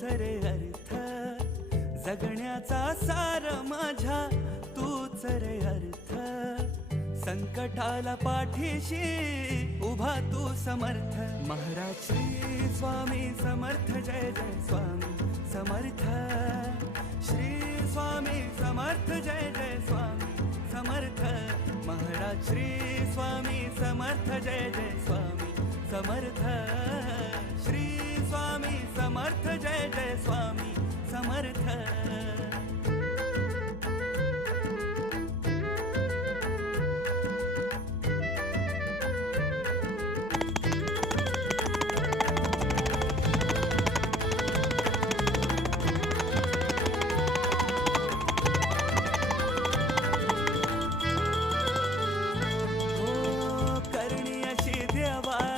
तूच रे अर्थ जगण्याचा सार माझ्या तूच रे अर्थ संकटाला पाठीशी उभा तू समर्थ महाराज श्री स्वामी समर्थ जय जय स्वामी समर्थ श्री स्वामी समर्थ जय जय स्वामी समर्थ महाराज श्री स्वामी समर्थ जय जय स्वामी समर्थ श्री स्वामी समर्थ जय जय स्वामी समर्थ।